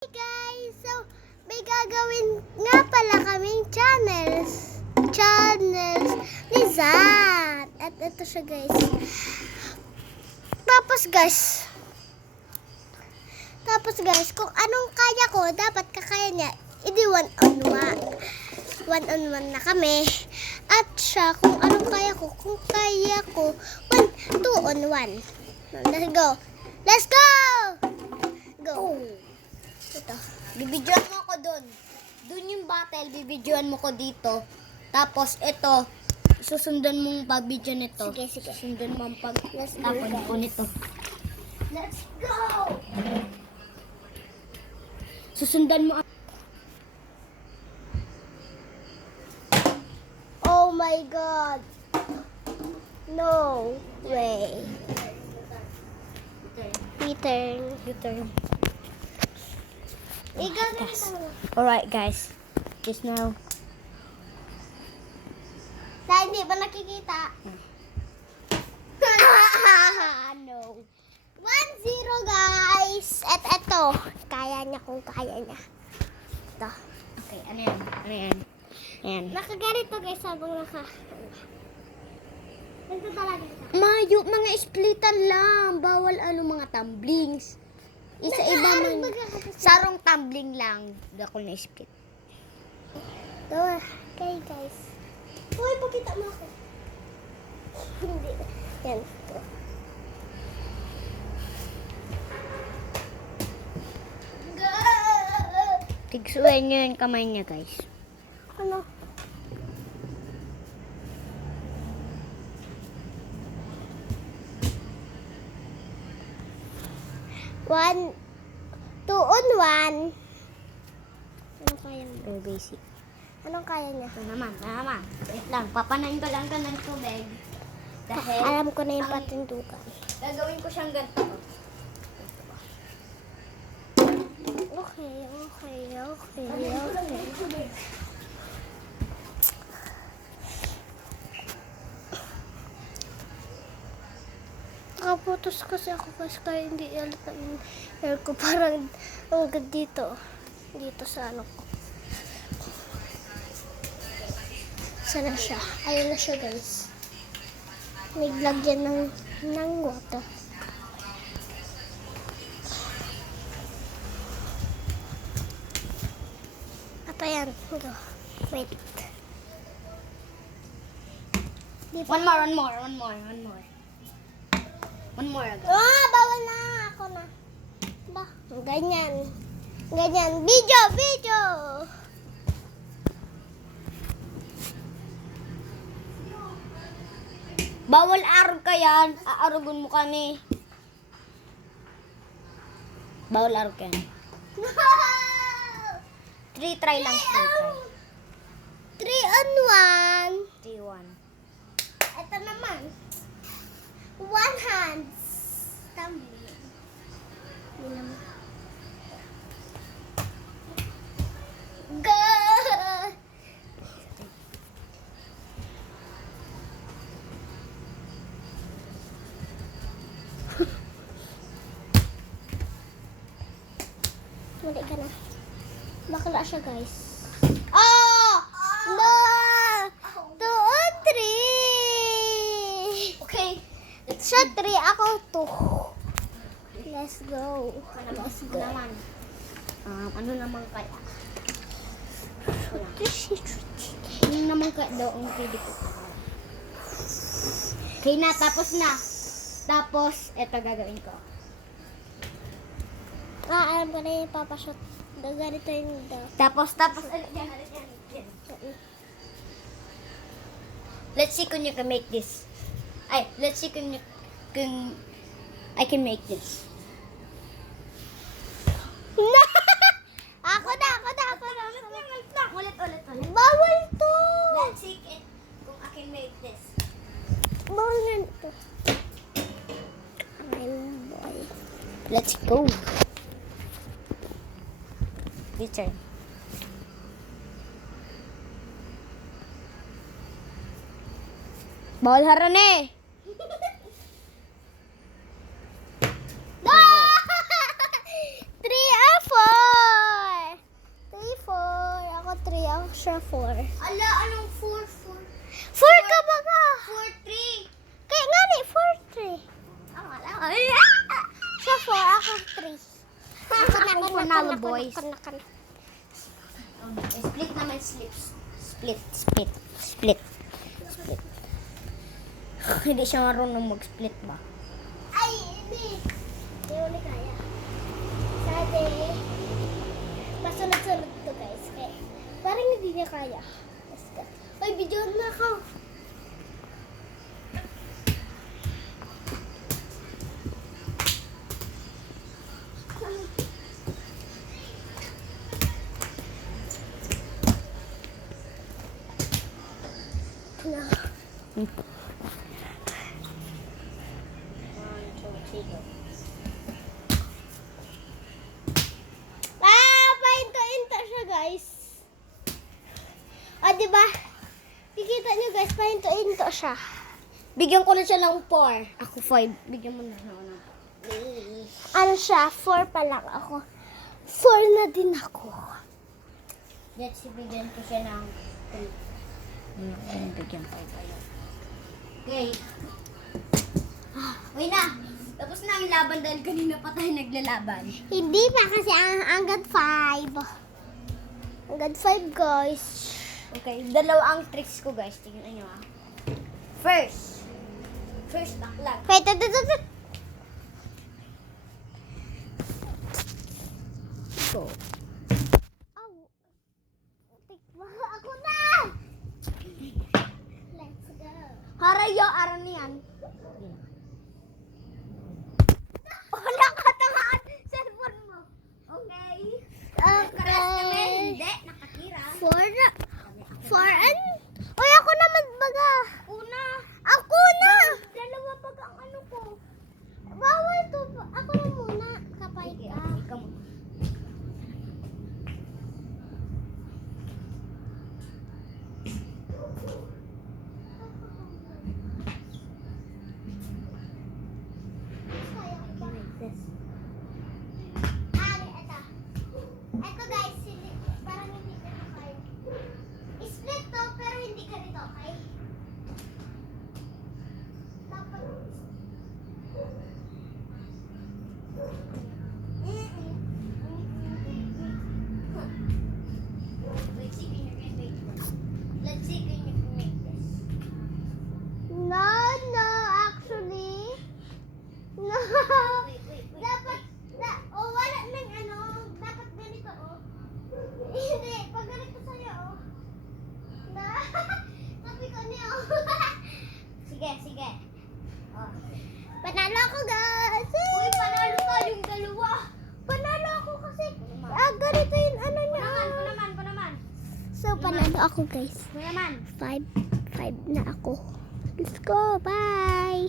Hey guys! So, may gagawin nga pala kaming channels ni Zat. At ito siya guys. Tapos guys, kung anong kaya ko, dapat kakaya niya. Hindi one on one na kami. At siya, kung anong kaya ko, two on one. Let's go! Let's go! Go! Ito. Bibidyoan mo ako doon. Doon yung battle, bibidyoan mo ko dito. Tapos ito, susundan mong pag-video nito. Sige. Susundan mo ang Let's go, pag-tapon guys. ko nito. Let's go! Susundan mo ang... Oh my God! No way. Peter. Alright guys, just now. Hindi ba nakikita? No. 1-0 guys. At eto, kaya niya kung kaya niya. Ito. Okay, ano yan? Ayan. Nakaganito guys habang Ito talaga siya. Mayo, mga splitan lang. Bawal mga tumblings. Isa-iba man. Sarong tumbling lang. Hindi ako na-split. Okay guys. Uy, pakita mo ako. Hindi. Yan. Tigsuin nyo yung kamay niya guys. Ano? Two on one. Ano kaya mo? Very basic. Anong kaya niya? Ito naman. Wait lang, papanayin ko lang ka ng tubig. Dahil, Alam ko na yung patindukan. gagawin ko siyang ganito. Okay. Nakaputos kasi ako kaya hindi alata yung hair ko parang hanggang dito sa ano ko. Sana siya. Ayun na siya guys. Naglagyan ng water. Apa yan? Go. Wait. One more agad. Bawal na. Ako na. Ba? Ganyan. Video. Bawal arog ka yan. Aarogon mo ka ni. Bawal arog ka yan. 3 try lang. 3 on 1. 3-1. Ito naman. One hand. Tumbling. Hindi naman. Go! Mali ka na. Bakla siya, guys. Oh! No! 2 on 3! Okay. Siya 3, ako 2. Let's go. Naman. Ano naman kaya? Ano naman kaya daw ang pwede ko? Okay na, tapos na. Tapos, eto gagawin ko. Alam ko na yung papashot. Ganito yung Tapos, ulit yan. Let's see kung you can make this. Let's see kung I can make this. Ako na. Ulit. Bawal to. Let's see kung I can make this. Bawal na ito. Ay, boy. Let's go. Return. Bawal haran eh. No! 3 or 4. siya 4. Ala, anong 4? 4 ka ba ka? 4-3. Kaya nga ni, 4-3. Ang alam. Siya 4, ako 3. Ako panalo, boys. Ako. Split naman, split. Hindi siya marunong mag-split ba? Ay, hindi. Hindi ko na kaya. Sabi, masunod-sunod to guys. Kaya, parang hindi niya kaya. Let's go. Uy, video na ako. Pahinto-hinto siya guys. O, diba? Kikita nyo guys, pahinto-hinto siya. Bigyan ko na siya ng 4. Ako 5. Bigyan mo na siya ng Ano siya? 4 pa lang ako. 4 na din ako. Let's bigyan ko siya ng 3. Bigyan ko kayo. Okay. Uy na. Tapos na ang laban dahil kanina pa tayo naglalaban. Hindi pa kasi hanggang 5. Hanggang 5 guys. Okay, dalawa ang tricks ko guys. Tingnan nyo ah. First taklag. Wait, ito. Go. Oh. Ako na! Let's go. Harayo, aran niyan. Wala ka tangaan. Cellphone mo. Okay. Karas kami. Hindi, nakakira. 4 and... Uy, ako naman baga. Una. Ako na! Dalawa pag ang ano ko. Bawal to. Ako na muna. Kapay Sige, ka. ikaw mo. Ito guys, parang hindi ka na kaya. Split to, pero hindi ka nito, okay? Dapat... Let's see can you can make this. Let's see can you can make this. No, actually. No. Wait. Dapat, wala nang ano, dapat ganito, oh. Hindi, pag ganito sa'yo, oh. Na, sabi ko niya, oh. Sige. Oh. Panalo ako, guys. Uy, panalo tayong dalawa. Panalo ako kasi, ganito yung ano niya. Ko naman. So, panalo ako, guys. Ko naman. 5 na ako. Let's go, bye.